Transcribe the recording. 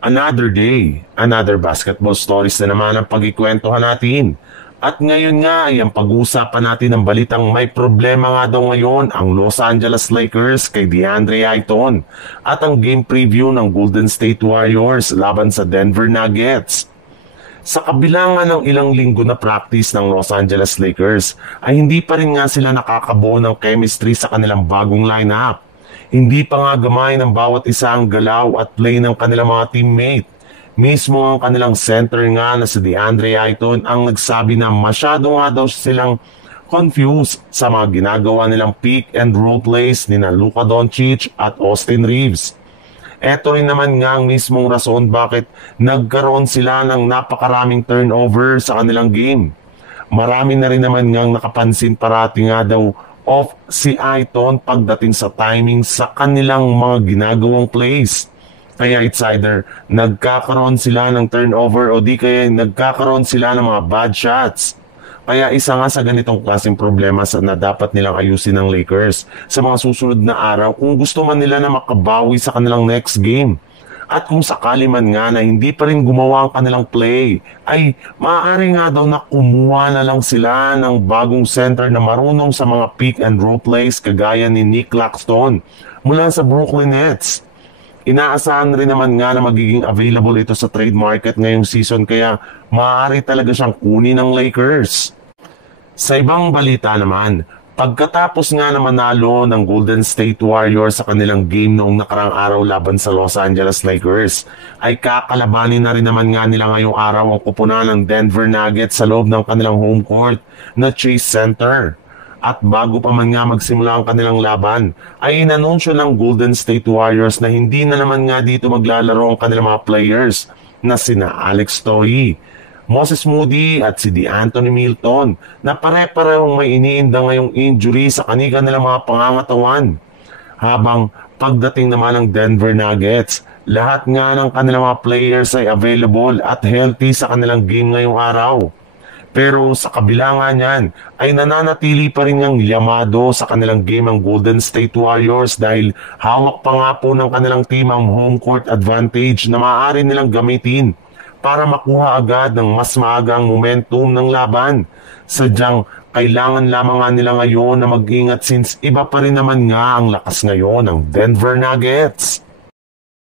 Another day, another basketball stories na naman ang pagkikwentuhan natin. At ngayon nga ay ang pag-uusapan natin ng balitang may problema nga daw ngayon ang Los Angeles Lakers kay DeAndre Ayton at ang game preview ng Golden State Warriors laban sa Denver Nuggets. Sa kabila nga ng ilang linggo na practice ng Los Angeles Lakers ay hindi pa rin nga sila nakakabuo ng chemistry sa kanilang bagong lineup. Hindi pa nga gamay ng bawat isa ang galaw at play ng kanilang mga teammate. Mismo ang kanilang center nga na si DeAndre Ayton ang nagsabi na masyado nga daw silang confused sa mga ginagawa nilang pick and roll plays ni na Luka Doncic at Austin Reeves. Eto rin naman nga ang mismong rason bakit nagkaroon sila ng napakaraming turnover sa kanilang game. Marami na rin naman nga nakapansin parati nga daw off si Ayton pagdating sa timing sa kanilang mga ginagawang plays. Kaya it's either nagkakaroon sila ng turnover o di kaya nagkakaroon sila ng mga bad shots. Kaya isa nga sa ganitong klaseng problema na dapat nilang ayusin ng Lakers sa mga susunod na araw kung gusto man nila na makabawi sa kanilang next game. At kung sakali man nga na hindi pa rin gumawa ang kanilang play, ay maaari nga daw na kumuha na lang sila ng bagong center na marunong sa mga pick and roll plays kagaya ni Nick Claxton mula sa Brooklyn Nets. Inaasahan rin naman nga na magiging available ito sa trade market ngayong season kaya maaari talaga siyang kunin ng Lakers. Sa ibang balita naman, pagkatapos nga na manalo ng Golden State Warriors sa kanilang game noong nakarang araw laban sa Los Angeles Lakers, ay kakalabanin na rin naman nga nila ngayong araw ang kupunan ng Denver Nuggets sa loob ng kanilang home court na Chase Center. At bago pa man nga magsimula ang kanilang laban, ay inanunsyo ng Golden State Warriors na hindi na naman nga dito maglalaro ang kanilang mga players na sina Alex Toye, Moses Moody at si DeAnthony Milton na pare-parehong may iniinda ngayong injury sa kanilang mga pangangatawan. Habang pagdating naman ng Denver Nuggets, lahat nga ng kanilang mga players ay available at healthy sa kanilang game ngayong araw. Pero sa kabila nga niyan ay nananatili pa rin ang yamado sa kanilang game ang Golden State Warriors dahil hawak pa nga po ng kanilang team ang home court advantage na maaari nilang gamitin para makuha agad ng mas maagang momentum ng laban. Sadyang kailangan lamang nga nila ngayon na mag-ingat since iba pa rin naman nga ang lakas ngayon ng Denver Nuggets.